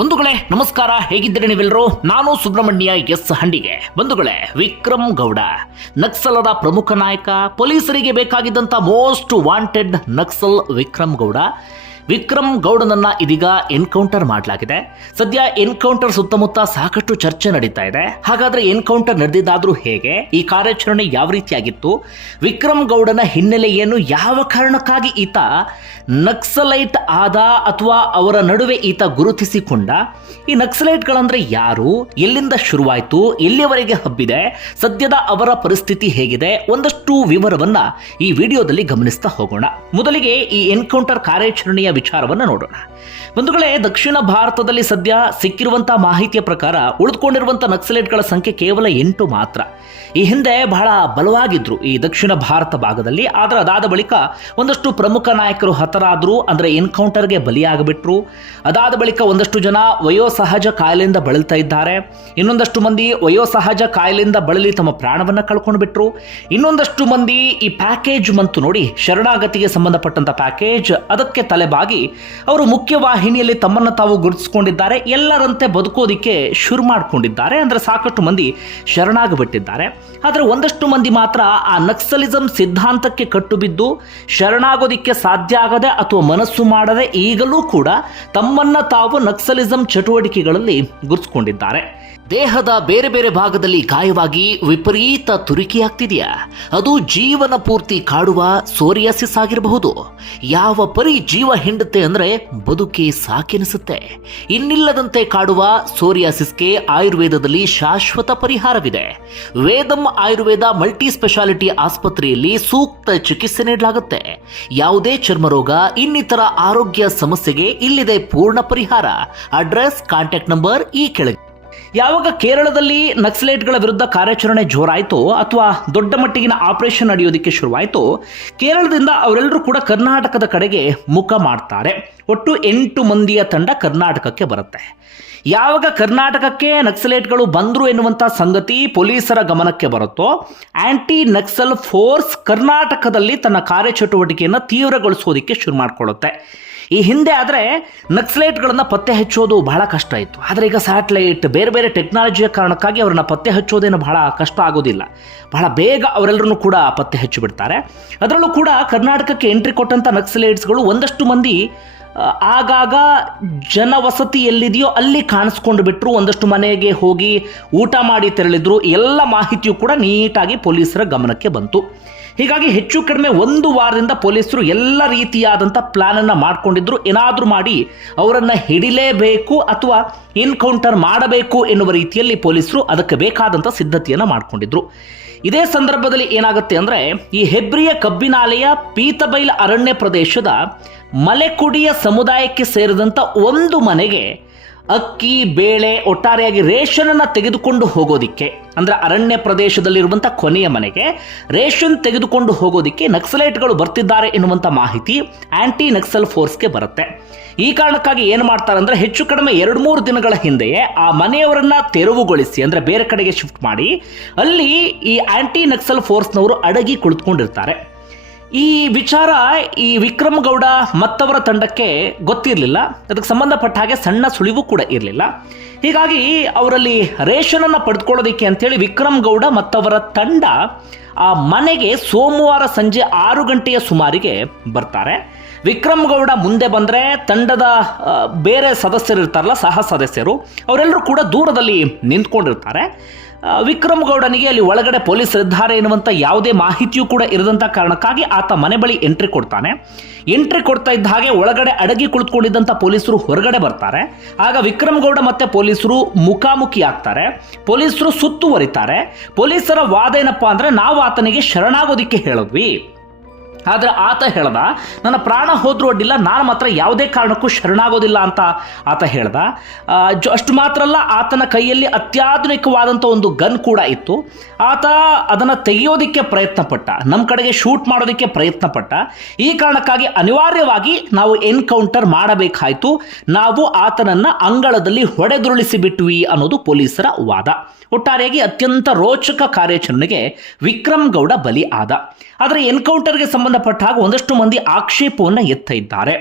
ಬಂಧುಗಳೇ, ನಮಸ್ಕಾರ. ಹೇಗಿದ್ದೀರಿ ನೀವೆಲ್ಲರೂ? ನಾನು ಸುಬ್ರಹ್ಮಣ್ಯ ಎಸ್ ಹಂಡಿಗೆ. ಬಂಧುಗಳೇ, ವಿಕ್ರಮ್ ಗೌಡ. ನಕ್ಸಲರ ಪ್ರಮುಖ ನಾಯಕ, ಪೊಲೀಸರಿಗೆ ಬೇಕಾಗಿದ್ದಂಥ ಮೋಸ್ಟ್ ವಾಂಟೆಡ್ ನಕ್ಸಲ್ ವಿಕ್ರಮ್ ಗೌಡ. ವಿಕ್ರಮ್ ಗೌಡನನ್ನ ಇದೀಗ ಎನ್ಕೌಂಟರ್ ಮಾಡಲಾಗಿದೆ. ಸದ್ಯ ಎನ್ಕೌಂಟರ್ ಸುತ್ತಮುತ್ತ ಸಾಕಷ್ಟು ಚರ್ಚೆ ನಡೀತಾ ಇದೆ. ಹಾಗಾದ್ರೆ ಎನ್ಕೌಂಟರ್ ನಡೆದಿದ್ದಾದ್ರೂ ಹೇಗೆ? ಈ ಕಾರ್ಯಾಚರಣೆ ಯಾವ ರೀತಿಯಾಗಿತ್ತು? ವಿಕ್ರಮ್ ಗೌಡನ ಹಿನ್ನೆಲೆ ಏನು ಯಾವ ಕಾರಣಕ್ಕಾಗಿ ಈತ ನಕ್ಸಲೈಟ್ ಆದ ಅಥವಾ ಅವರ ನಡುವೆ ಈತ ಗುರುತಿಸಿಕೊಂಡ? ಈ ನಕ್ಸಲೈಟ್ಗಳಂದ್ರೆ ಯಾರು? ಎಲ್ಲಿಂದ ಶುರುವಾಯಿತು? ಎಲ್ಲಿಯವರೆಗೆ ಹಬ್ಬಿದೆ? ಸದ್ಯದ ಅವರ ಪರಿಸ್ಥಿತಿ ಹೇಗಿದೆ? ಒಂದಷ್ಟು ವಿವರವನ್ನ ಈ ವಿಡಿಯೋದಲ್ಲಿ ಗಮನಿಸ್ತಾ ಹೋಗೋಣ. ಮೊದಲಿಗೆ ಈ ಎನ್ಕೌಂಟರ್ ಕಾರ್ಯಾಚರಣೆಯ ವಿಚಾರವನ್ನ ನೋಡೋಣ. ಬಂಧುಗಳೇ, ದಕ್ಷಿಣ ಭಾರತದಲ್ಲಿ ಸದ್ಯ ಸಿಕ್ಕಿರುವಂತಹ ಮಾಹಿತಿಯ ಪ್ರಕಾರ ಉಳಿದುಕೊಂಡಿರುವಂತಹ ನಕ್ಸಲೇಟ್ಗಳ ಸಂಖ್ಯೆ ಕೇವಲ ಎಂಟು ಮಾತ್ರ. ಈ ಹಿಂದೆ ಬಹಳ ಬಲವಾಗಿದ್ರು ಈ ದಕ್ಷಿಣ ಭಾರತ ಭಾಗದಲ್ಲಿ, ಆದರೆ ಅದಾದ ಬಳಿಕ ಒಂದಷ್ಟು ಪ್ರಮುಖ ನಾಯಕರು ಹತರಾದ್ರು, ಅಂದ್ರೆ ಎನ್ಕೌಂಟರ್ಗೆ ಬಲಿಯಾಗಿಬಿಟ್ರು. ಅದಾದ ಬಳಿಕ ಒಂದಷ್ಟು ಜನ ವಯೋಸಹಜ ಕಾಯಿಲೆಯಿಂದ ಬಳಲ್ತಾ ಇದ್ದಾರೆ. ಇನ್ನೊಂದಷ್ಟು ಮಂದಿ ವಯೋಸಹಜ ಕಾಯಿಲೆಯಿಂದ ಬಳಲಿ ತಮ್ಮ ಪ್ರಾಣವನ್ನು ಕಳ್ಕೊಂಡು ಬಿಟ್ರು ಇನ್ನೊಂದಷ್ಟು ಮಂದಿ ಈ ಪ್ಯಾಕೇಜ್ ಮಂತು ನೋಡಿ ಶರಣಾಗತಿಗೆ ಸಂಬಂಧಪಟ್ಟಂತ ಪ್ಯಾಕೇಜ್, ಅದಕ್ಕೆ ತಲೆಬಾಗಿ ಅವರು ಮುಖ್ಯವಾಹಿನಿಯಲ್ಲಿ ತಮ್ಮನ್ನ ತಾವು ಗುರುತಿಸಿಕೊಂಡಿದ್ದಾರೆ. ಎಲ್ಲರಂತೆ ಬದುಕೋದಿಕ್ಕೆ ಶುರು ಮಾಡಿಕೊಂಡಿದ್ದಾರೆ, ಅಂದ್ರೆ ಸಾಕಷ್ಟು ಮಂದಿ ಆದರೆ ಒಂದಷ್ಟು ಮಂದಿ ಮಾತ್ರ ಆ ನಕ್ಸಲಿಸಂ ಸಿದ್ಧಾಂತಕ್ಕೆ ಕಟ್ಟು ಬಿದ್ದು ಶರಣಾಗೋದಿಕ್ಕೆ ಸಾಧ್ಯ ಆಗದೆ ಅಥವಾ ಮನಸ್ಸು ಮಾಡದೆ ಈಗಲೂ ಕೂಡ ತಮ್ಮನ್ನ ತಾವು ನಕ್ಸಲಿಸಂ ಚಟುವಟಿಕೆಗಳಲ್ಲಿ ಗುರುತಿಸಿಕೊಂಡಿದ್ದಾರೆ. ದೇಹದ ಬೇರೆ ಬೇರೆ ಭಾಗದಲ್ಲಿ ಗಾಯವಾಗಿ ವಿಪರೀತ ತುರಿಕೆಯಾಗ್ತಿದೆಯಾ? ಅದು ಜೀವನ ಪೂರ್ತಿ ಕಾಡುವ ಸೋರಿಯಾಸಿಸ್ ಆಗಿರಬಹುದು. ಯಾವ ಪರಿ ಜೀವ ಹಿಂಡುತ್ತೆ ಅಂದ್ರೆ ಬದುಕೇ ಸಾಕೆನಿಸುತ್ತೆ. ಇನ್ನಿಲ್ಲದಂತೆ ಕಾಡುವ ಸೋರಿಯಾಸಿಸ್ಗೆ ಆಯುರ್ವೇದದಲ್ಲಿ ಶಾಶ್ವತ ಪರಿಹಾರವಿದೆ. ವೇದಂ ಆಯುರ್ವೇದ ಮಲ್ಟಿ ಸ್ಪೆಷಾಲಿಟಿ ಆಸ್ಪತ್ರೆಯಲ್ಲಿ ಸೂಕ್ತ ಚಿಕಿತ್ಸೆ ನೀಡಲಾಗುತ್ತೆ. ಯಾವುದೇ ಚರ್ಮರೋಗ, ಇನ್ನಿತರ ಆರೋಗ್ಯ ಸಮಸ್ಯೆಗೆ ಇಲ್ಲಿದೆ ಪೂರ್ಣ ಪರಿಹಾರ. ಅಡ್ರೆಸ್, ಕಾಂಟ್ಯಾಕ್ಟ್ ನಂಬರ್ ಈ ಕೆಳಗೆ. ಯಾವಾಗ ಕೇರಳದಲ್ಲಿ ನಕ್ಸಲೈಟ್ಗಳ ವಿರುದ್ಧ ಕಾರ್ಯಾಚರಣೆ ಜೋರಾಯಿತು ಅಥವಾ ದೊಡ್ಡ ಮಟ್ಟಿಗಿನ ಆಪರೇಷನ್ ನಡೆಯೋದಕ್ಕೆ ಶುರುವಾಯಿತು, ಕೇರಳದಿಂದ ಅವರೆಲ್ಲರೂ ಕೂಡ ಕರ್ನಾಟಕದ ಕಡೆಗೆ ಮುಖ ಮಾಡ್ತಾರೆ. ಒಟ್ಟು ಎಂಟು ಮಂದಿಯ ತಂಡ ಕರ್ನಾಟಕಕ್ಕೆ ಬರುತ್ತೆ. ಯಾವಾಗ ಕರ್ನಾಟಕಕ್ಕೆ ನಕ್ಸಲೇಟ್ಗಳು ಬಂದರು ಎನ್ನುವಂಥ ಸಂಗತಿ ಪೊಲೀಸರ ಗಮನಕ್ಕೆ ಬರುತ್ತೋ ಆಂಟಿ ನಕ್ಸಲ್ ಫೋರ್ಸ್ ಕರ್ನಾಟಕದಲ್ಲಿ ತನ್ನ ಕಾರ್ಯಚಟುವಟಿಕೆಯನ್ನು ತೀವ್ರಗೊಳಿಸೋದಕ್ಕೆ ಶುರು ಮಾಡಿಕೊಳ್ಳುತ್ತೆ. ಈ ಹಿಂದೆ ಆದರೆ ನಕ್ಸಲೈಟ್ಗಳನ್ನು ಪತ್ತೆ ಹಚ್ಚೋದು ಬಹಳ ಕಷ್ಟ ಇತ್ತು. ಆದರೆ ಈಗ ಸ್ಯಾಟಲೈಟ್ ಬೇರೆ ಬೇರೆ ಟೆಕ್ನಾಲಜಿಯ ಕಾರಣಕ್ಕಾಗಿ ಅವ್ರನ್ನ ಪತ್ತೆ ಹಚ್ಚೋದೇನು ಬಹಳ ಕಷ್ಟ ಆಗೋದಿಲ್ಲ. ಬಹಳ ಬೇಗ ಅವರೆಲ್ಲರೂ ಕೂಡ ಪತ್ತೆ ಹಚ್ಚಿಬಿಡ್ತಾರೆ ಅದರಲ್ಲೂ ಕೂಡ ಕರ್ನಾಟಕಕ್ಕೆ ಎಂಟ್ರಿ ಕೊಟ್ಟಂಥ ನಕ್ಸಲೈಟ್ಸ್ಗಳು ಒಂದಷ್ಟು ಮಂದಿ ಆಗಾಗ ಜನವಸತಿ ಎಲ್ಲಿದೆಯೋ ಅಲ್ಲಿ ಕಾಣಿಸ್ಕೊಂಡು ಬಿಟ್ಟರು ಒಂದಷ್ಟು ಮನೆಗೆ ಹೋಗಿ ಊಟ ಮಾಡಿ ತೆರಳಿದ್ರು, ಎಲ್ಲ ಮಾಹಿತಿಯು ಕೂಡ ನೀಟಾಗಿ ಪೊಲೀಸರ ಗಮನಕ್ಕೆ ಬಂತು. ಹೀಗಾಗಿ ಹೆಚ್ಚು ಕಡಿಮೆ ಒಂದು ವಾರದಿಂದ ಪೊಲೀಸರು ಎಲ್ಲ ರೀತಿಯಾದಂಥ ಪ್ಲಾನನ್ನು ಮಾಡಿಕೊಂಡಿದ್ರು. ಏನಾದರೂ ಮಾಡಿ ಅವರನ್ನು ಹಿಡಿಲೇಬೇಕು ಅಥವಾ ಎನ್ಕೌಂಟರ್ ಮಾಡಬೇಕು ಎನ್ನುವ ರೀತಿಯಲ್ಲಿ ಪೊಲೀಸರು ಅದಕ್ಕೆ ಬೇಕಾದಂಥ ಸಿದ್ಧತೆಯನ್ನು ಮಾಡಿಕೊಂಡಿದ್ರು. ಇದೇ ಸಂದರ್ಭದಲ್ಲಿ ಏನಾಗುತ್ತೆ ಅಂದರೆ ಈ ಹೆಬ್ರಿಯ ಕಬ್ಬಿನಾಲೆಯ ಪೀತಬೈಲ್ ಅರಣ್ಯ ಪ್ರದೇಶದ ಮಲೆಕುಡಿಯ ಸಮುದಾಯಕ್ಕೆ ಸೇರಿದಂಥ ಒಂದು ಮನೆಗೆ ಅಕ್ಕಿ, ಬೇಳೆ ಒಟ್ಟಾರೆಯಾಗಿ ರೇಷನ್ ಅನ್ನ ತೆಗೆದುಕೊಂಡು ಹೋಗೋದಿಕ್ಕೆ, ಅಂದ್ರೆ ಅರಣ್ಯ ಪ್ರದೇಶದಲ್ಲಿರುವಂಥ ಕೊನೆಯ ಮನೆಗೆ ರೇಷನ್ ತೆಗೆದುಕೊಂಡು ಹೋಗೋದಿಕ್ಕೆ ನಕ್ಸಲೈಟ್ಗಳು ಬರ್ತಿದ್ದಾರೆ ಎನ್ನುವಂಥ ಮಾಹಿತಿ ಆಂಟಿ ನಕ್ಸಲ್ ಫೋರ್ಸ್ಗೆ ಬರುತ್ತೆ. ಈ ಕಾರಣಕ್ಕಾಗಿ ಏನು ಮಾಡ್ತಾರೆ ಅಂದ್ರೆ ಹೆಚ್ಚು ಕಡಿಮೆ ಎರಡು ಮೂರು ದಿನಗಳ ಹಿಂದೆಯೇ ಆ ಮನೆಯವರನ್ನ ತೆರವುಗೊಳಿಸಿ, ಅಂದ್ರೆ ಬೇರೆ ಕಡೆಗೆ ಶಿಫ್ಟ್ ಮಾಡಿ, ಅಲ್ಲಿ ಈ ಆಂಟಿ ನಕ್ಸಲ್ ಫೋರ್ಸ್ನವರು ಅಡಗಿ ಕುಳಿತುಕೊಂಡಿರ್ತಾರೆ. ಈ ವಿಚಾರ ಈ ವಿಕ್ರಮ್ ಗೌಡ ಮತ್ತವರ ತಂಡಕ್ಕೆ ಗೊತ್ತಿರಲಿಲ್ಲ. ಅದಕ್ಕೆ ಸಂಬಂಧಪಟ್ಟ ಹಾಗೆ ಸಣ್ಣ ಸುಳಿವು ಕೂಡ ಇರಲಿಲ್ಲ. ಹೀಗಾಗಿ ಅವರಲ್ಲಿ ರೇಷನನ್ನು ಪಡೆದುಕೊಳ್ಳೋದಕ್ಕೆ ಅಂತೇಳಿ ವಿಕ್ರಮ್ ಗೌಡ ಮತ್ತವರ ತಂಡ ಆ ಮನೆಗೆ ಸೋಮವಾರ ಸಂಜೆ ಆರು ಗಂಟೆಯ ಸುಮಾರಿಗೆ ಬರ್ತಾರೆ. ವಿಕ್ರಮ್ ಗೌಡ ಮುಂದೆ ಬಂದರೆ ತಂಡದ ಬೇರೆ ಸದಸ್ಯರು ಇರ್ತಾರಲ್ಲ, ಸಹ ಸದಸ್ಯರು, ಅವರೆಲ್ಲರೂ ಕೂಡ ದೂರದಲ್ಲಿ ನಿಂತ್ಕೊಂಡಿರ್ತಾರೆ. ವಿಕ್ರಮ್ ಗೌಡನಿಗೆ ಅಲ್ಲಿ ಒಳಗಡೆ ಪೊಲೀಸರಿದ್ದಾರೆ ಎನ್ನುವಂಥ ಯಾವುದೇ ಮಾಹಿತಿಯೂ ಕೂಡ ಇರದಂಥ ಕಾರಣಕ್ಕಾಗಿ ಆತ ಮನೆ ಬಳಿ ಎಂಟ್ರಿ ಕೊಡ್ತಾನೆ. ಎಂಟ್ರಿ ಕೊಡ್ತಾ ಇದ್ದ ಹಾಗೆ ಒಳಗಡೆ ಅಡಗಿ ಕುಳಿತುಕೊಂಡಿದ್ದಂಥ ಪೊಲೀಸರು ಹೊರಗಡೆ ಬರ್ತಾರೆ. ಆಗ ವಿಕ್ರಮ್ ಗೌಡ ಮತ್ತೆ ಪೊಲೀಸರು ಮುಖಾಮುಖಿ ಆಗ್ತಾರೆ. ಪೊಲೀಸರು ಸುತ್ತುವರಿತಾರೆ. ಪೊಲೀಸರ ವಾದ ಏನಪ್ಪಾ ಅಂದರೆ, ನಾವು ಆತನಿಗೆ ಶರಣಾಗೋದಿಕ್ಕೆ ಹೇಳಿದ್ವಿ. ಆದ್ರೆ ಆತ ಹೇಳ್ದ, ನನ್ನ ಪ್ರಾಣ ಹೋದ್ರೂ ಅಡ್ಡಿಲ್ಲ, ನಾನು ಮಾತ್ರ ಯಾವುದೇ ಕಾರಣಕ್ಕೂ ಶರಣಾಗೋದಿಲ್ಲ ಅಂತ ಆತ ಹೇಳ್ದ. ಅಷ್ಟು ಮಾತ್ರ ಅಲ್ಲ, ಆತನ ಕೈಯಲ್ಲಿ ಅತ್ಯಾಧುನಿಕವಾದಂಥ ಒಂದು ಗನ್ ಕೂಡ ಇತ್ತು. ಆತ ಅದನ್ನು ತೆಗೆಯೋದಿಕ್ಕೆ ಪ್ರಯತ್ನ ಪಟ್ಟ ನಮ್ಮ ಕಡೆಗೆ ಶೂಟ್ ಮಾಡೋದಕ್ಕೆ ಪ್ರಯತ್ನ ಪಟ್ಟ ಈ ಕಾರಣಕ್ಕಾಗಿ ಅನಿವಾರ್ಯವಾಗಿ ನಾವು ಎನ್ಕೌಂಟರ್ ಮಾಡಬೇಕಾಯಿತು. ನಾವು ಆತನನ್ನ ಅಂಗಳದಲ್ಲಿ ಹೊಡೆದುರುಳಿಸಿ ಬಿಟ್ವಿ ಅನ್ನೋದು ಪೊಲೀಸರ ವಾದ. ಒಟ್ಟಾರೆಯಾಗಿ ಅತ್ಯಂತ ರೋಚಕ ಕಾರ್ಯಾಚರಣೆಗೆ ವಿಕ್ರಮ್ ಗೌಡ ಬಲಿ ಆದ. ಆದರೆ ಎನ್ಕೌಂಟರ್ಗೆ ಸಂಬಂಧಪಟ್ಟ ಹಾಗೂ ಒಂದಷ್ಟು ಮಂದಿ ಆಕ್ಷೇಪವನ್ನು ಎತ್ತ ಇದ್ದಾರೆ.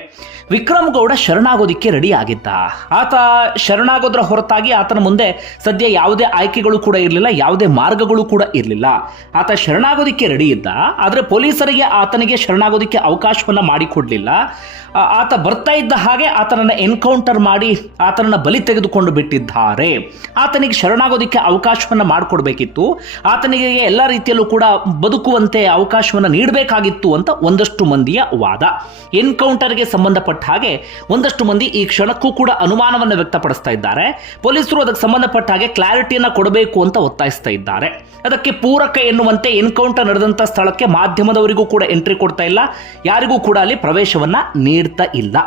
ವಿಕ್ರಮ್ ಗೌಡ ಶರಣಾಗೋದಿಕ್ಕೆ ರೆಡಿ ಆಗಿದ್ದ. ಆತ ಶರಣಾಗೋದ್ರ ಹೊರತಾಗಿ ಆತನ ಮುಂದೆ ಸದ್ಯ ಯಾವುದೇ ಆಯ್ಕೆಗಳು ಕೂಡ ಇರಲಿಲ್ಲ, ಯಾವುದೇ ಮಾರ್ಗಗಳು ಕೂಡ ಇರಲಿಲ್ಲ. ಆತ ಶರಣಾಗೋದಿಕ್ಕೆ ರೆಡಿ ಇದ್ದ, ಆದರೆ ಪೊಲೀಸರಿಗೆ ಆತನಿಗೆ ಶರಣಾಗೋದಿಕ್ಕೆ ಅವಕಾಶವನ್ನು ಮಾಡಿಕೊಡ್ಲಿಲ್ಲ. ಆತ ಬರ್ತಾ ಇದ್ದ ಹಾಗೆ ಆತನನ್ನು ಎನ್ಕೌಂಟರ್ ಮಾಡಿ ಆತನನ್ನು ಬಲಿ ತೆಗೆದುಕೊಂಡು ಬಿಟ್ಟಿದ್ದಾರೆ. ಆತನಿಗೆ ಶರಣಾಗೋದಕ್ಕೆ ಅವಕಾಶವನ್ನು ಮಾಡಿಕೊಡ್ಬೇಕಿತ್ತು. ಆತನಿಗೆ ಎಲ್ಲ ರೀತಿಯಲ್ಲೂ ಕೂಡ ಬದುಕುವಂತೆ ಅವಕಾಶವನ್ನು ನೀಡಬೇಕಾಗಿತ್ತು ಅಂತ ಒಂದಷ್ಟು ಮಂದಿಯ ವಾದ. ಎನ್ಕೌಂಟರ್ಗೆ ಸಂಬಂಧಪಟ್ಟ ಹಾಗೆ ಒಂದಷ್ಟು ಮಂದಿ ಈ ಕ್ಷಣಕ್ಕೂ ಕೂಡ ಅನುಮಾನವನ್ನು ವ್ಯಕ್ತಪಡಿಸ್ತಾ ಇದ್ದಾರೆ. ಪೊಲೀಸರು ಅದಕ್ಕೆ ಸಂಬಂಧಪಟ್ಟ ಹಾಗೆ ಕ್ಲಾರಿಟಿಯನ್ನು ಕೊಡಬೇಕು ಅಂತ ಒತ್ತಾಯಿಸ್ತಾ ಇದ್ದಾರೆ. ಅದಕ್ಕೆ ಪೂರಕ ಎನ್ನುವಂತೆ ಎನ್ಕೌಂಟರ್ ನಡೆದಂಥ ಸ್ಥಳಕ್ಕೆ ಮಾಧ್ಯಮದವರಿಗೂ ಕೂಡ ಎಂಟ್ರಿ ಕೊಡ್ತಾ ಇಲ್ಲ. ಯಾರಿಗೂ ಕೂಡ ಅಲ್ಲಿ ಪ್ರವೇಶವನ್ನ ನೀಡ್ತಾ ಇಲ್ಲ.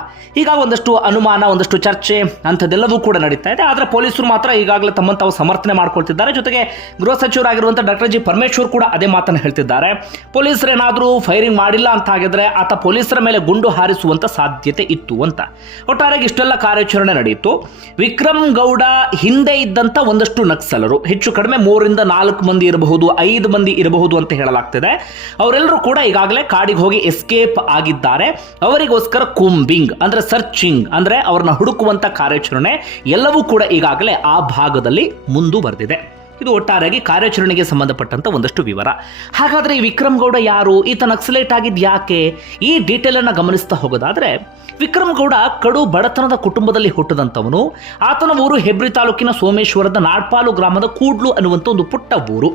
ಈಗ ಒಂದಷ್ಟು ಅನುಮಾನ, ಒಂದಷ್ಟು ಚರ್ಚೆ ಅಂಥದ್ದೆಲ್ಲವೂ ಕೂಡ ನಡೀತಾ ಇದೆ. ಆದರೆ ಪೊಲೀಸರು ಮಾತ್ರ ಈಗಾಗಲೇ ತಮ್ಮನ್ನು ಸಮರ್ಥನೆ ಮಾಡ್ಕೊಳ್ತಿದ್ದಾರೆ. ಜೊತೆಗೆ ಗೃಹ ಸಚಿವರಾಗಿರುವಂಥ ಡಾಕ್ಟರ್ ಜಿ ಪರಮೇಶ್ವರ್ ಕೂಡ ಅದೇ ಮಾತನ್ನು ಹೇಳ್ತಿದ್ದಾರೆ. ಪೊಲೀಸರೇನಾದರೂ ಫೈರಿಂಗ್ ಮಾಡಿಲ್ಲ ಅಂತ ಹಾಗಿದ್ರೆ ಆತ ಪೊಲೀಸರ ಮೇಲೆ ಗುಂಡು ಹಾರಿಸುವಂಥ ಸಾಧ್ಯತೆ ಇತ್ತು ಅಂತ. ಒಟ್ಟಾರೆಗೆ ಇಷ್ಟೆಲ್ಲ ಕಾರ್ಯಾಚರಣೆ ನಡೆಯಿತು. ವಿಕ್ರಮ್ ಗೌಡ ಹಿಂದೆ ಇದ್ದಂತ ಒಂದಷ್ಟು ನಕ್ಸಲರು, ಹೆಚ್ಚು ಕಡಿಮೆ ಮೂರರಿಂದ ನಾಲ್ಕು ಮಂದಿ ಇರಬಹುದು, ಐದು ಮಂದಿ ಇರಬಹುದು ಅಂತ ಹೇಳಲಾಗ್ತಿದೆ. ಅವರೆಲ್ಲರೂ ಕೂಡ ಈಗಾಗಲೇ ಕಾಡಿಗೆ ಹೋಗಿ ಎಸ್ಕೇಪ್ ಆಗಿದ್ದಾರೆ. ಅವರಿಗೋಸ್ಕರ ಕೂಂಬಿಂಗ್ ಅಂದ್ರೆ ಸರ್ಚಿಂಗ್ ಅಂದ್ರೆ ಅವ್ರನ್ನ ಹುಡುಕುವಂತ ಕಾರ್ಯಾಚರಣೆ ಎಲ್ಲವೂ ಕೂಡ ಈಗಾಗಲೇ ಆ ಭಾಗದಲ್ಲಿ ಮುಂದುವರೆದಿದೆ. ಇದು ಒಟ್ಟಾರೆಯಾಗಿ ಕಾರ್ಯಾಚರಣೆಗೆ ಸಂಬಂಧಪಟ್ಟಂತ ಒಂದಷ್ಟು ವಿವರ. ಹಾಗಾದ್ರೆ ಈ ವಿಕ್ರಮ್ ಗೌಡ ಯಾರು? ಈತ ನಕ್ಸಲೇಟ್ ಆಗಿದ್ ಯಾಕೆ? ಈ ಡೀಟೇಲ್ ಅನ್ನ ಗಮನಿಸ್ತಾ ಹೋಗೋದಾದ್ರೆ, ವಿಕ್ರಮ್ ಗೌಡ ಕಡು ಬಡತನದ ಕುಟುಂಬದಲ್ಲಿ ಹುಟ್ಟಿದಂಥವನು. ಆತನ ಊರು ಹೆಬ್ರಿ ತಾಲೂಕಿನ ಸೋಮೇಶ್ವರದ ನಾಡ್ಪಾಲು ಗ್ರಾಮದ ಕೂಡ್ಲು ಅನ್ನುವಂಥ ಒಂದು ಪುಟ್ಟ ಊರು.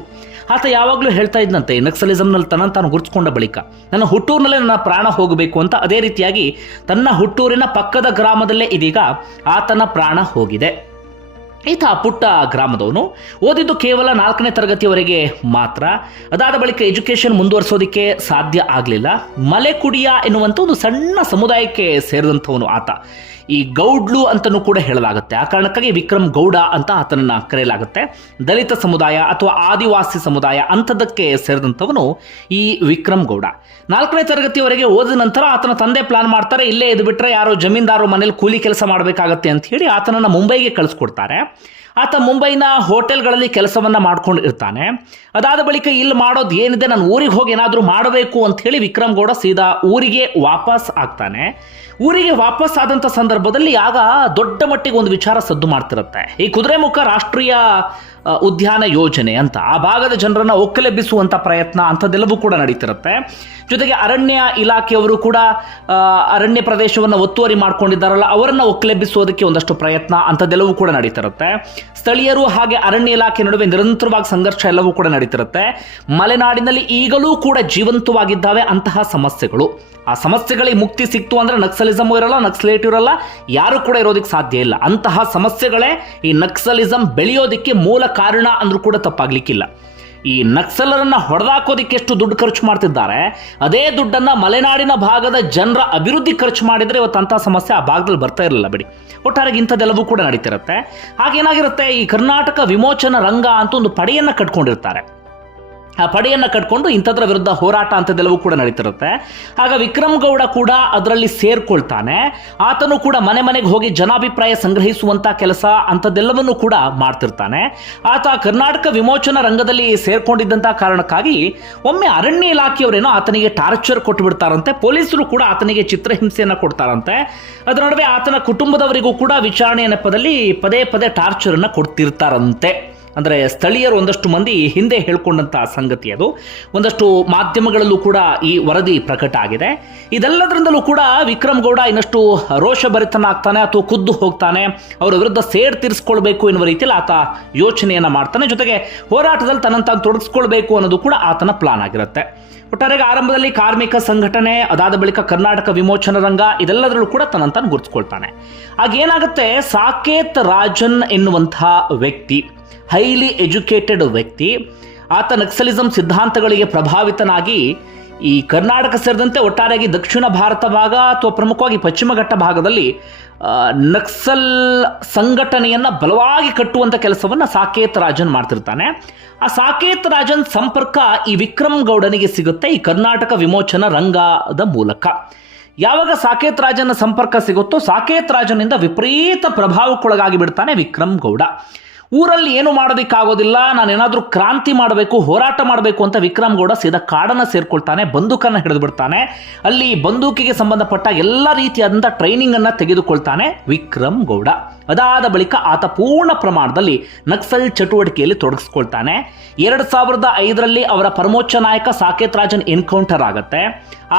ಆತ ಯಾವಾಗಲೂ ಹೇಳ್ತಾ ಇದ್ದಂತೆ ನಕ್ಸಲಿಸಮ್ನಲ್ಲಿ ತನ್ನ ತಾನು ಗುರುತಿಸಿಕೊಂಡ ಬಳಿಕ. ನನ್ನ ಹುಟ್ಟೂರಿನಲ್ಲೇ ನನ್ನ ಪ್ರಾಣ ಹೋಗಬೇಕು ಅಂತ ಅದೇ ರೀತಿಯಾಗಿ ತನ್ನ ಹುಟ್ಟೂರಿನ ಪಕ್ಕದ ಗ್ರಾಮದಲ್ಲೇ ಇದೀಗ ಆತನ ಪ್ರಾಣ ಹೋಗಿದೆ. ಈತ ಪುಟ್ಟ ಗ್ರಾಮದವನು. ಓದಿದ್ದು ಕೇವಲ ನಾಲ್ಕನೇ ತರಗತಿಯವರೆಗೆ ಮಾತ್ರ. ಅದಾದ ಬಳಿಕ ಎಜುಕೇಶನ್ ಮುಂದುವರಿಸೋದಕ್ಕೆ ಸಾಧ್ಯ ಆಗಲಿಲ್ಲ. ಮಲೆಕುಡಿಯ ಎನ್ನುವಂಥ ಒಂದು ಸಣ್ಣ ಸಮುದಾಯಕ್ಕೆ ಸೇರಿದಂಥವನು ಆತ. ಈ ಗೌಡ್ಲು ಅಂತಲೂ ಕೂಡ ಹೇಳಲಾಗುತ್ತೆ. ಆ ಕಾರಣಕ್ಕಾಗಿ ವಿಕ್ರಮ್ ಗೌಡ ಅಂತ ಆತನನ್ನು ಕರೆಯಲಾಗುತ್ತೆ. ದಲಿತ ಸಮುದಾಯ ಅಥವಾ ಆದಿವಾಸಿ ಸಮುದಾಯ ಅಂಥದ್ದಕ್ಕೆ ಸೇರಿದಂಥವನು ಈ ವಿಕ್ರಮ್ ಗೌಡ. ನಾಲ್ಕನೇ ತರಗತಿಯವರೆಗೆ ಓದಿದ ನಂತರ ಆತನ ತಂದೆ ಪ್ಲಾನ್ ಮಾಡ್ತಾರೆ, ಇಲ್ಲೇ ಇದ್ಬಿಟ್ರೆ ಯಾರೋ ಜಮೀನ್ದಾರು ಮನೇಲಿ ಕೂಲಿ ಕೆಲಸ ಮಾಡಬೇಕಾಗತ್ತೆ ಅಂತ ಹೇಳಿ ಆತನನ್ನು ಮುಂಬೈಗೆ ಕಳಿಸ್ಕೊಡ್ತಾರೆ. ಆತ ಮುಂಬೈನ ಹೋಟೆಲ್ಗಳಲ್ಲಿ ಕೆಲಸವನ್ನು ಮಾಡ್ಕೊಂಡು ಇರ್ತಾನೆ ಅದಾದ ಬಳಿಕ ಇಲ್ಲಿ ಮಾಡೋದು ಏನಿದೆ? ನಾನು ಊರಿಗೆ ಹೋಗಿ ಏನಾದರೂ ಮಾಡಬೇಕು ಅಂತ ಹೇಳಿ ವಿಕ್ರಮ್ ಗೌಡ ಸೀದಾ ಊರಿಗೆ ವಾಪಸ್ ಆಗ್ತಾನೆ. ಊರಿಗೆ ವಾಪಸ್ ಆದಂಥ ಸಂದರ್ಭದಲ್ಲಿ ಆಗ ದೊಡ್ಡ ಮಟ್ಟಿಗೆ ಒಂದು ವಿಚಾರ ಸದ್ದು ಮಾಡ್ತಿರುತ್ತೆ. ಈ ಕುದುರೆಮುಖ ರಾಷ್ಟ್ರೀಯ ಉದ್ಯಾನ ಯೋಜನೆ ಅಂತ. ಆ ಭಾಗದ ಜನರನ್ನು ಒಕ್ಕಲೆಬ್ಬಿಸುವಂಥ ಪ್ರಯತ್ನ ಅಂಥದ್ದೆಲ್ಲವೂ ಕೂಡ ನಡೀತಿರುತ್ತೆ. ಜೊತೆಗೆ ಅರಣ್ಯ ಇಲಾಖೆಯವರು ಕೂಡ ಅರಣ್ಯ ಪ್ರದೇಶವನ್ನು ಒತ್ತುವರಿ ಮಾಡ್ಕೊಂಡಿದ್ದಾರಲ್ಲ, ಅವರನ್ನು ಒಕ್ಕಲೆಬ್ಬಿಸೋದಕ್ಕೆ ಒಂದಷ್ಟು ಪ್ರಯತ್ನ ಅಂಥದ್ದೆಲ್ಲವೂ ಕೂಡ ನಡೀತಿರುತ್ತೆ. ಸ್ಥಳೀಯರು ಹಾಗೆ ಅರಣ್ಯ ಇಲಾಖೆ ನಡುವೆ ನಿರಂತರವಾಗಿ ಸಂಘರ್ಷ ಎಲ್ಲವೂ ಕೂಡ ನಡೀತಿರುತ್ತೆ. ಮಲೆನಾಡಿನಲ್ಲಿ ಈಗಲೂ ಕೂಡ ಜೀವಂತವಾಗಿದ್ದಾವೆ ಅಂತಹ ಸಮಸ್ಯೆಗಳು. ಆ ಸಮಸ್ಯೆಗಳಿಗೆ ಮುಕ್ತಿ ಸಿಕ್ತು ಅಂದ್ರೆ ನಕ್ಸಲಿಸಮ್ ಇರಲ್ಲ, ನಕ್ಸಲೇಟ್ ಇರಲ್ಲ, ಯಾರು ಕೂಡ ಇರೋದಕ್ಕೆ ಸಾಧ್ಯ ಇಲ್ಲ. ಅಂತಹ ಸಮಸ್ಯೆಗಳೇ ಈ ನಕ್ಸಲಿಸಂ ಬೆಳೆಯೋದಕ್ಕೆ ಮೂಲ ಕಾರಣ ಅಂದ್ರೂ ಕೂಡ ತಪ್ಪಾಗ್ಲಿಕ್ಕಿಲ್ಲ. ಈ ನಕ್ಸಲರನ್ನು ಹೊಡೆದಾಕೋದಿಕ್ಕೆ ಎಷ್ಟು ದುಡ್ಡು ಖರ್ಚು ಮಾಡ್ತಿದ್ದಾರೆ, ಅದೇ ದುಡ್ಡನ್ನ ಮಲೆನಾಡಿನ ಭಾಗದ ಜನರ ಅಭಿವೃದ್ಧಿ ಖರ್ಚು ಮಾಡಿದ್ರೆ ಇವತ್ತು ಸಮಸ್ಯೆ ಆ ಭಾಗದಲ್ಲಿ ಬರ್ತಾ ಇರಲಿಲ್ಲ ಬಿಡಿ. ಒಟ್ಟಾರೆ ಇಂಥದ್ದೆಲ್ಲವೂ ಕೂಡ ನಡೀತಿರುತ್ತೆ. ಹಾಗೇನಾಗಿರುತ್ತೆ, ಈ ಕರ್ನಾಟಕ ವಿಮೋಚನಾ ರಂಗ ಅಂತ ಒಂದು ಪಡೆಯನ್ನ ಕಟ್ಕೊಂಡಿರ್ತಾರೆ. ಆ ಪಡೆಯನ್ನು ಕಟ್ಕೊಂಡು ಇಂಥದ್ರ ವಿರುದ್ಧ ಹೋರಾಟ ಅಂಥದ್ದೆಲ್ಲವೂ ಕೂಡ ನಡೀತಿರುತ್ತೆ. ಆಗ ವಿಕ್ರಮ್ ಗೌಡ ಕೂಡ ಅದರಲ್ಲಿ ಸೇರ್ಕೊಳ್ತಾನೆ. ಆತನು ಕೂಡ ಮನೆ ಮನೆಗೆ ಹೋಗಿ ಜನಾಭಿಪ್ರಾಯ ಸಂಗ್ರಹಿಸುವಂಥ ಕೆಲಸ ಅಂಥದ್ದೆಲ್ಲವನ್ನು ಕೂಡ ಮಾಡ್ತಿರ್ತಾನೆ. ಆತ ಕರ್ನಾಟಕ ವಿಮೋಚನಾ ರಂಗದಲ್ಲಿ ಸೇರ್ಕೊಂಡಿದ್ದಂಥ ಕಾರಣಕ್ಕಾಗಿ ಒಮ್ಮೆ ಅರಣ್ಯ ಇಲಾಖೆಯವರೇನೋ ಆತನಿಗೆ ಟಾರ್ಚರ್ ಕೊಟ್ಟು ಬಿಡ್ತಾರಂತೆ ಪೊಲೀಸರು ಕೂಡ ಆತನಿಗೆ ಚಿತ್ರಹಿಂಸೆಯನ್ನು ಕೊಡ್ತಾರಂತೆ. ಅದರ ನಡುವೆ ಆತನ ಕುಟುಂಬದವರಿಗೂ ಕೂಡ ವಿಚಾರಣೆಯ ನೆಪದಲ್ಲಿ ಪದೇ ಪದೇ ಟಾರ್ಚರ್ ಅನ್ನ ಕೊಡ್ತಿರ್ತಾರಂತೆ. ಅಂದರೆ ಸ್ಥಳೀಯರು ಒಂದಷ್ಟು ಮಂದಿ ಹಿಂದೆ ಹೇಳ್ಕೊಂಡಂಥ ಸಂಗತಿ ಅದು. ಒಂದಷ್ಟು ಮಾಧ್ಯಮಗಳಲ್ಲೂ ಕೂಡ ಈ ವರದಿ ಪ್ರಕಟ ಆಗಿದೆ. ಇದೆಲ್ಲದರಿಂದಲೂ ಕೂಡ ವಿಕ್ರಮ್ ಗೌಡ ಇನ್ನಷ್ಟು ರೋಷಭರಿತನಾಗ್ತಾನೆ ಅಥವಾ ಖುದ್ದು ಹೋಗ್ತಾನೆ, ಅವರ ವಿರುದ್ಧ ಸೇಡ್ ತೀರಿಸ್ಕೊಳ್ಬೇಕು ಎನ್ನುವ ರೀತಿಯಲ್ಲಿ ಆತ ಯೋಚನೆಯನ್ನು ಮಾಡ್ತಾನೆ. ಜೊತೆಗೆ ಹೋರಾಟದಲ್ಲಿ ತನ್ನಂತ ತಾನು ತೊಡಗಿಸ್ಕೊಳ್ಬೇಕು ಅನ್ನೋದು ಕೂಡ ಆತನ ಪ್ಲಾನ್ ಆಗಿರುತ್ತೆ. ಒಟ್ಟಾರೆಗೆ ಆರಂಭದಲ್ಲಿ ಕಾರ್ಮಿಕ ಸಂಘಟನೆ, ಅದಾದ ಬಳಿಕ ಕರ್ನಾಟಕ ವಿಮೋಚನ ರಂಗ, ಇದೆಲ್ಲದರಲ್ಲೂ ಕೂಡ ತನ್ನಂತಾನು ತಾನು ಗುರುತಿಸ್ಕೊಳ್ತಾನೆ. ಆಗೇನಾಗುತ್ತೆ ಸಾಕೇತ್ ರಾಜನ್ ಎನ್ನುವಂತಹ ವ್ಯಕ್ತಿ ಹೈಲಿ ಎಜುಕೇಟೆಡ್ ವ್ಯಕ್ತಿ. ಆತ ನಕ್ಸಲಿಸಂ ಸಿದ್ಧಾಂತಗಳಿಗೆ ಪ್ರಭಾವಿತನಾಗಿ ಈ ಕರ್ನಾಟಕ ಸೇರಿದಂತೆ ಒಟ್ಟಾರೆಯಾಗಿ ದಕ್ಷಿಣ ಭಾರತ ಭಾಗ ಅಥವಾ ಪ್ರಮುಖವಾಗಿ ಪಶ್ಚಿಮ ಘಟ್ಟ ಭಾಗದಲ್ಲಿ ನಕ್ಸಲ್ ಸಂಘಟನೆಯನ್ನು ಬಲವಾಗಿ ಕಟ್ಟುವಂತ ಕೆಲಸವನ್ನ ಸಾಕೇತ್ ರಾಜನ್ ಮಾಡ್ತಿರ್ತಾನೆ. ಆ ಸಾಕೇತ್ ರಾಜನ್ ಸಂಪರ್ಕ ಈ ವಿಕ್ರಮ್ ಗೌಡನಿಗೆ ಸಿಗುತ್ತೆ ಈ ಕರ್ನಾಟಕ ವಿಮೋಚನ ರಂಗದ ಮೂಲಕ. ಯಾವಾಗ ಸಾಕೇತ್ ರಾಜನ ಸಂಪರ್ಕ ಸಿಗುತ್ತೋ ಸಾಕೇತ್ ರಾಜನಿಂದ ವಿಪರೀತ ಪ್ರಭಾವಕ್ಕೊಳಗಾಗಿ ಬಿಡ್ತಾನೆ ವಿಕ್ರಮ್ ಗೌಡ. ಊರಲ್ಲಿ ಏನು ಮಾಡೋದಕ್ಕಾಗೋದಿಲ್ಲ, ನಾನೇನಾದರೂ ಕ್ರಾಂತಿ ಮಾಡಬೇಕು, ಹೋರಾಟ ಮಾಡಬೇಕು ಅಂತ ವಿಕ್ರಮ್ ಗೌಡ ಸೀದಾ ಕಾಡನ್ನು ಸೇರ್ಕೊಳ್ತಾನೆ, ಬಂದೂಕನ್ನು ಹಿಡಿದು ಬಿಡ್ತಾನೆ. ಅಲ್ಲಿ ಬಂದೂಕಿಗೆ ಸಂಬಂಧಪಟ್ಟ ಎಲ್ಲ ರೀತಿಯಾದಂಥ ಟ್ರೈನಿಂಗ್ ಅನ್ನ ತೆಗೆದುಕೊಳ್ತಾನೆ ವಿಕ್ರಮ್ ಗೌಡ. ಅದಾದ ಬಳಿಕ ಆತ ಪೂರ್ಣ ಪ್ರಮಾಣದಲ್ಲಿ ನಕ್ಸಲ್ ಚಟುವಟಿಕೆಯಲ್ಲಿ ತೊಡಗಿಸ್ಕೊಳ್ತಾನೆ. ಎರಡು ಸಾವಿರದ ಐದರಲ್ಲಿ ಅವರ ಪರಮೋಚ್ಚ ನಾಯಕ ಸಾಕೇತ್ ರಾಜನ್ ಎನ್ಕೌಂಟರ್ ಆಗುತ್ತೆ.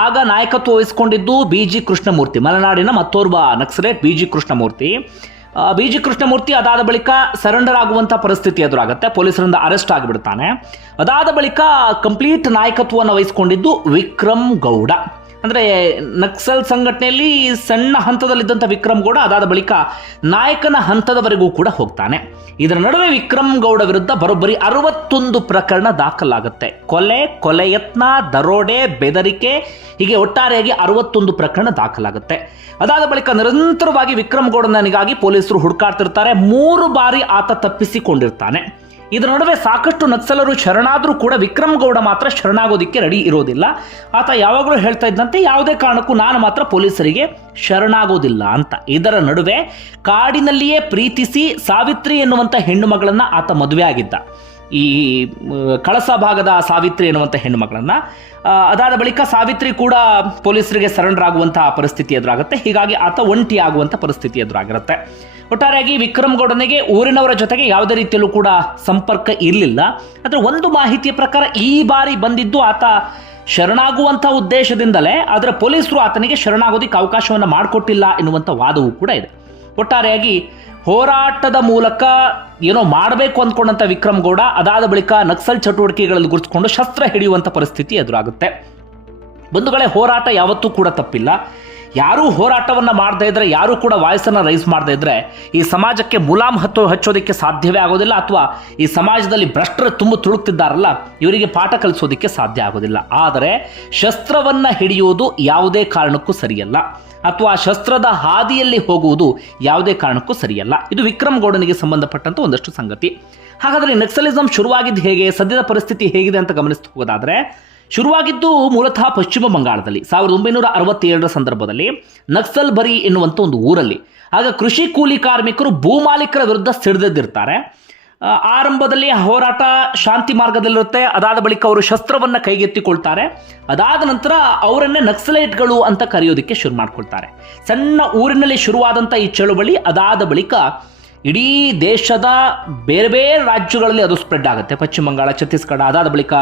ಆಗ ನಾಯಕತ್ವ ವಹಿಸಿಕೊಂಡಿದ್ದು ಬಿ ಜಿ ಕೃಷ್ಣಮೂರ್ತಿ. ಮಲೆನಾಡಿನ ಮತ್ತೋರ್ವ Naxalite B G Krishnamurthy. B G Krishnamurthy ಅದಾದ ಬಳಿಕ ಸರೆಂಡರ್ ಆಗುವಂಥ ಪರಿಸ್ಥಿತಿ ಎದುರಾಗುತ್ತೆ. ಪೊಲೀಸರಿಂದ ಅರೆಸ್ಟ್ ಆಗಿಬಿಡ್ತಾನೆ. ಅದಾದ ಬಳಿಕ ಕಂಪ್ಲೀಟ್ ನಾಯಕತ್ವವನ್ನು ವಹಿಸಿಕೊಂಡಿದ್ದು ವಿಕ್ರಮ್ ಗೌಡ. ಅಂದರೆ ನಕ್ಸಲ್ ಸಂಘಟನೆಯಲ್ಲಿ ಸಣ್ಣ ಹಂತದಲ್ಲಿದ್ದಂಥ ವಿಕ್ರಮ್ ಗೌಡ ಅದಾದ ಬಳಿಕ ನಾಯಕನ ಹಂತದವರೆಗೂ ಕೂಡ ಹೋಗ್ತಾನೆ. ಇದರ ನಡುವೆ ವಿಕ್ರಮ್ ಗೌಡ ವಿರುದ್ಧ ಬರೋಬ್ಬರಿ ಅರವತ್ತೊಂದು ಪ್ರಕರಣ ದಾಖಲಾಗುತ್ತೆ. ಕೊಲೆ ಕೊಲೆ ಯತ್ನ, ದರೋಡೆ, ಬೆದರಿಕೆ, ಹೀಗೆ ಒಟ್ಟಾರೆಯಾಗಿ ಅರವತ್ತೊಂದು ಪ್ರಕರಣ ದಾಖಲಾಗುತ್ತೆ. ಅದಾದ ಬಳಿಕ ನಿರಂತರವಾಗಿ ವಿಕ್ರಮ್ ಗೌಡನಿಗಾಗಿ ಪೊಲೀಸರು ಹುಡುಕಾಡ್ತಿರ್ತಾರೆ. ಮೂರು ಬಾರಿ ಆತ ತಪ್ಪಿಸಿಕೊಂಡಿರ್ತಾನೆ. ಇದರ ನಡುವೆ ಸಾಕಷ್ಟು ನಕ್ಸಲರು ಶರಣಾದರೂ ಕೂಡ ವಿಕ್ರಮ್ ಗೌಡ ಮಾತ್ರ ಶರಣಾಗೋದಿಕ್ಕೆ ರೆಡಿ ಇರೋದಿಲ್ಲ. ಆತ ಯಾವಾಗಲೂ ಹೇಳ್ತಾ ಇದ್ದಂತೆ ಯಾವುದೇ ಕಾರಣಕ್ಕೂ ನಾನು ಮಾತ್ರ ಪೊಲೀಸರಿಗೆ ಶರಣಾಗೋದಿಲ್ಲ ಅಂತ. ಇದರ ನಡುವೆ ಕಾಡಿನಲ್ಲಿಯೇ ಪ್ರೀತಿಸಿ ಸಾವಿತ್ರಿ ಎನ್ನುವಂಥ ಹೆಣ್ಣು ಮಗಳನ್ನು ಆತ ಮದುವೆ ಆಗಿದ್ದ. ಈ ಕಳಸ ಭಾಗದ ಸಾವಿತ್ರಿ ಎನ್ನುವಂಥ ಹೆಣ್ಣು ಮಗಳನ್ನ. ಅದಾದ ಬಳಿಕ ಸಾವಿತ್ರಿ ಕೂಡ ಪೊಲೀಸರಿಗೆ ಸರೆಂಡರ್ ಪರಿಸ್ಥಿತಿ ಎದುರಾಗುತ್ತೆ. ಹೀಗಾಗಿ ಆತ ಒಂಟಿ ಆಗುವಂಥ ಪರಿಸ್ಥಿತಿ ಎದುರಾಗಿರುತ್ತೆ. ಒಟ್ಟಾರೆಯಾಗಿ ವಿಕ್ರಮ್ ಗೌಡನಿಗೆ ಊರಿನವರ ಜೊತೆಗೆ ಯಾವುದೇ ರೀತಿಯಲ್ಲೂ ಕೂಡ ಸಂಪರ್ಕ ಇರಲಿಲ್ಲ. ಆದರೆ ಒಂದು ಮಾಹಿತಿಯ ಪ್ರಕಾರ ಈ ಬಾರಿ ಬಂದಿದ್ದು ಆತ ಶರಣಾಗುವಂಥ ಉದ್ದೇಶದಿಂದಲೇ, ಆದರೆ ಪೊಲೀಸರು ಆತನಿಗೆ ಶರಣಾಗೋದಿಕ್ಕೆ ಅವಕಾಶವನ್ನು ಮಾಡಿಕೊಟ್ಟಿಲ್ಲ ಎನ್ನುವಂಥ ವಾದವು ಕೂಡ ಇದೆ. ಒಟ್ಟಾರೆಯಾಗಿ ಹೋರಾಟದ ಮೂಲಕ ಏನೋ ಮಾಡಬೇಕು ಅಂದ್ಕೊಂಡಂಥ ವಿಕ್ರಮ್ ಗೌಡ, ಅದಾದ ಬಳಿಕ ನಕ್ಸಲ್ ಚಟುವಟಿಕೆಗಳಲ್ಲಿ ಗುರುತಿಸಿಕೊಂಡು ಶಸ್ತ್ರ ಹಿಡಿಯುವಂಥ ಪರಿಸ್ಥಿತಿ ಎದುರಾಗುತ್ತೆ. ಬಂಧುಗಳೇ, ಹೋರಾಟ ಯಾವತ್ತೂ ಕೂಡ ತಪ್ಪಿಲ್ಲ. ಯಾರೂ ಹೋರಾಟವನ್ನು ಮಾಡದೇ ಇದ್ದರೆ ಯಾರೂ ಕೂಡ ವಾಯ್ಸನ್ನು ರೈಸ್ ಮಾಡದೇ ಇದ್ದರೆ ಈ ಸಮಾಜಕ್ಕೆ ಮುಲಾಮ್ ಹತ್ತು ಹಚ್ಚೋದಕ್ಕೆ ಸಾಧ್ಯವೇ ಆಗೋದಿಲ್ಲ ಅಥವಾ ಈ ಸಮಾಜದಲ್ಲಿ ಭ್ರಷ್ಟರು ತುಂಬ ತುಳುಕ್ತಿದ್ದಾರಲ್ಲ, ಇವರಿಗೆ ಪಾಠ ಕಲಿಸೋದಕ್ಕೆ ಸಾಧ್ಯ ಆಗೋದಿಲ್ಲ. ಆದರೆ ಶಸ್ತ್ರವನ್ನು ಹಿಡಿಯುವುದು ಯಾವುದೇ ಕಾರಣಕ್ಕೂ ಸರಿಯಲ್ಲ. ಅಥವಾ ಶಸ್ತ್ರದ ಹಾದಿಯಲ್ಲಿ ಹೋಗುವುದು ಯಾವುದೇ ಕಾರಣಕ್ಕೂ ಸರಿಯಲ್ಲ. ಇದು ವಿಕ್ರಮ್ ಗೌಡನಿಗೆ ಸಂಬಂಧಪಟ್ಟಂತ ಒಂದಷ್ಟು ಸಂಗತಿ. ಹಾಗಾದರೆ ನಕ್ಸಲಿಸಂ ಶುರುವಾಗಿದ್ದು ಹೇಗೆ, ಸದ್ಯದ ಪರಿಸ್ಥಿತಿ ಹೇಗಿದೆ ಅಂತ ಗಮನಿಸ್ತು ಹೋಗೋದಾದ್ರೆ ಶುರುವಾಗಿದ್ದು ಮೂಲತಃ ಪಶ್ಚಿಮ ಬಂಗಾಳದಲ್ಲಿ. ಸಾವಿರದ ಒಂಬೈನೂರ ಅರವತ್ತೇಳರ ಸಂದರ್ಭದಲ್ಲಿ ನಕ್ಸಲ್ ಬರಿ ಎನ್ನುವಂಥ ಒಂದು ಊರಲ್ಲಿ. ಆಗ ಕೃಷಿ ಕೂಲಿ ಕಾರ್ಮಿಕರು ಭೂಮಾಲೀಕರ ವಿರುದ್ಧ ಸಿಡಿದಿರ್ತಾರೆ ಆರಂಭದಲ್ಲಿ ಹೋರಾಟ ಶಾಂತಿ ಮಾರ್ಗದಲ್ಲಿರುತ್ತೆ. ಅದಾದ ಬಳಿಕ ಅವರು ಶಸ್ತ್ರವನ್ನು ಕೈಗೆತ್ತಿಕೊಳ್ತಾರೆ. ಅದಾದ ನಂತರ ಅವರನ್ನೇ ನಕ್ಸಲೈಟ್ಗಳು ಅಂತ ಕರೆಯೋದಕ್ಕೆ ಶುರು ಮಾಡ್ಕೊಳ್ತಾರೆ. ಸಣ್ಣ ಊರಿನಲ್ಲಿ ಶುರುವಾದಂಥ ಈ ಚಳುವಳಿ ಅದಾದ ಬಳಿಕ ಇಡೀ ದೇಶದ ಬೇರೆ ಬೇರೆ ರಾಜ್ಯಗಳಲ್ಲಿ ಅದು ಸ್ಪ್ರೆಡ್ ಆಗುತ್ತೆ. ಪಶ್ಚಿಮ ಬಂಗಾಳ, ಛತ್ತೀಸ್ಗಢ, ಅದಾದ ಬಳಿಕ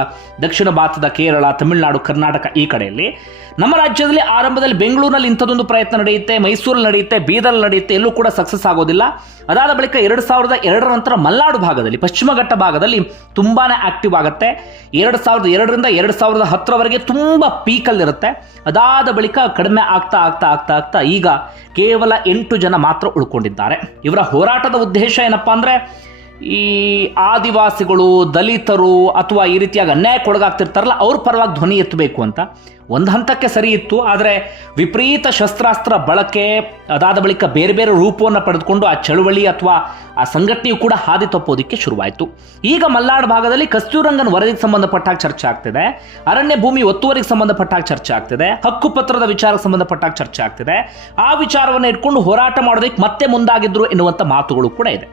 ದಕ್ಷಿಣ ಭಾರತದ ಕೇರಳ, ತಮಿಳುನಾಡು, ಕರ್ನಾಟಕ ಈ ಕಡೆಯಲ್ಲಿ. ನಮ್ಮ ರಾಜ್ಯದಲ್ಲಿ ಆರಂಭದಲ್ಲಿ ಬೆಂಗಳೂರಿನಲ್ಲಿ ಇಂಥದ್ದೊಂದು ಪ್ರಯತ್ನ ನಡೆಯುತ್ತೆ, ಮೈಸೂರಲ್ಲಿ ನಡೆಯುತ್ತೆ ಬೀದರ್ಲ್ಲಿ ನಡೆಯುತ್ತೆ, ಎಲ್ಲೂ ಕೂಡ ಸಕ್ಸಸ್ ಆಗೋದಿಲ್ಲ. ಅದಾದ ಬಳಿಕ ಎರಡು ಸಾವಿರದ ಎರಡರ ನಂತರ ಮಲ್ನಾಡು ಭಾಗದಲ್ಲಿ, ಪಶ್ಚಿಮ ಘಟ್ಟ ಭಾಗದಲ್ಲಿ ತುಂಬಾನೇ ಆಕ್ಟಿವ್ ಆಗುತ್ತೆ. ಎರಡು ಸಾವಿರದ ಎರಡರಿಂದ ಎರಡು ಸಾವಿರದ ಹತ್ತರವರೆಗೆ ತುಂಬ ಪೀಕಲ್ಲಿರುತ್ತೆ ಅದಾದ ಬಳಿಕ ಕಡಿಮೆ ಆಗ್ತಾ ಆಗ್ತಾ ಆಗ್ತಾ ಆಗ್ತಾ ಈಗ ಕೇವಲ ಎಂಟು ಜನ ಮಾತ್ರ ಉಳ್ಕೊಂಡಿದ್ದಾರೆ. ಇವರ ಹೋರಾಟದ ಉದ್ದೇಶ ಏನಪ್ಪಾ ಅಂದ್ರೆ ಈ ಆದಿವಾಸಿಗಳು, ದಲಿತರು ಅಥವಾ ಈ ರೀತಿಯಾಗಿ ಅನ್ಯಾಯಕ್ಕೆ ಒಳಗಾಗ್ತಿರ್ತಾರಲ್ಲ, ಅವ್ರ ಪರವಾಗಿ ಧ್ವನಿ ಎತ್ತಬೇಕು ಅಂತ. ಒಂದು ಹಂತಕ್ಕೆ ಸರಿ ಇತ್ತು, ಆದರೆ ವಿಪರೀತ ಶಸ್ತ್ರಾಸ್ತ್ರ ಬಳಕೆ, ಅದಾದ ಬಳಿಕ ಬೇರೆ ಬೇರೆ ರೂಪವನ್ನು ಪಡೆದುಕೊಂಡು ಆ ಚಳುವಳಿ ಅಥವಾ ಆ ಸಂಘಟನೆಯು ಕೂಡ ಹಾದಿ ತಪ್ಪೋದಕ್ಕೆ ಶುರುವಾಯಿತು. ಈಗ ಮಲ್ನಾಡು ಭಾಗದಲ್ಲಿ ಕಸ್ತೂರಂಗನ್ ವರದಿಗೆ ಸಂಬಂಧಪಟ್ಟಾಗ ಚರ್ಚೆ ಆಗ್ತಿದೆ. ಅರಣ್ಯ ಭೂಮಿ ಒತ್ತುವರಿಗೆ ಸಂಬಂಧಪಟ್ಟಾಗ ಚರ್ಚೆ ಆಗ್ತಿದೆ. ಹಕ್ಕುಪತ್ರದ ವಿಚಾರಕ್ಕೆ ಸಂಬಂಧಪಟ್ಟಾಗ ಚರ್ಚೆ ಆಗ್ತಿದೆ. ಆ ವಿಚಾರವನ್ನು ಇಟ್ಕೊಂಡು ಹೋರಾಟ ಮಾಡೋದಕ್ಕೆ ಮತ್ತೆ ಮುಂದಾಗಿದ್ರು ಎನ್ನುವಂಥ ಮಾತುಗಳು ಕೂಡ ಇದೆ.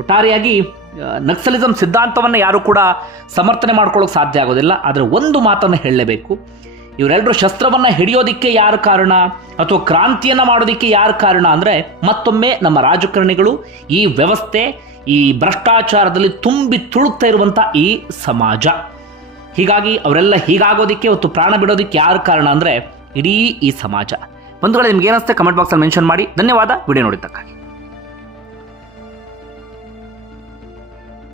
ಒಟ್ಟಾರೆಯಾಗಿ ನಕ್ಸಲಿಸಂ ಸಿದ್ಧಾಂತವನ್ನು ಯಾರು ಕೂಡ ಸಮರ್ಥನೆ ಮಾಡ್ಕೊಳ್ಳೋಕೆ ಸಾಧ್ಯ ಆಗೋದಿಲ್ಲ. ಆದರೆ ಒಂದು ಮಾತನ್ನು ಹೇಳಲೇಬೇಕು. ಇವರೆಲ್ಲರೂ ಶಸ್ತ್ರವನ್ನು ಹಿಡಿಯೋದಿಕ್ಕೆ ಯಾರು ಕಾರಣ? ಅಥವಾ ಕ್ರಾಂತಿಯನ್ನು ಮಾಡೋದಿಕ್ಕೆ ಯಾರು ಕಾರಣ? ಅಂದರೆ ಮತ್ತೊಮ್ಮೆ ನಮ್ಮ ರಾಜಕಾರಣಿಗಳು ಈ ವ್ಯವಸ್ಥೆ, ಈ ಭ್ರಷ್ಟಾಚಾರದಲ್ಲಿ ತುಂಬಿ ತುಳುಕ್ತಾ ಇರುವಂಥ ಈ ಸಮಾಜ. ಹೀಗಾಗಿ ಅವರೆಲ್ಲ ಹೀಗಾಗೋದಿಕ್ಕೆ ಮತ್ತು ಪ್ರಾಣ ಬಿಡೋದಕ್ಕೆ ಯಾರು ಕಾರಣ ಅಂದರೆ ಇಡೀ ಈ ಸಮಾಜ. ಬಂಧುಗಳು, ನಿಮ್ಗೆ ಏನಿಸುತ್ತೆ ಕಮೆಂಟ್ ಬಾಕ್ಸಲ್ಲಿ ಮೆನ್ಷನ್ ಮಾಡಿ. ಧನ್ಯವಾದ. ವಿಡಿಯೋ ನೋಡಿದ್ದಕ್ಕಾಗಿ.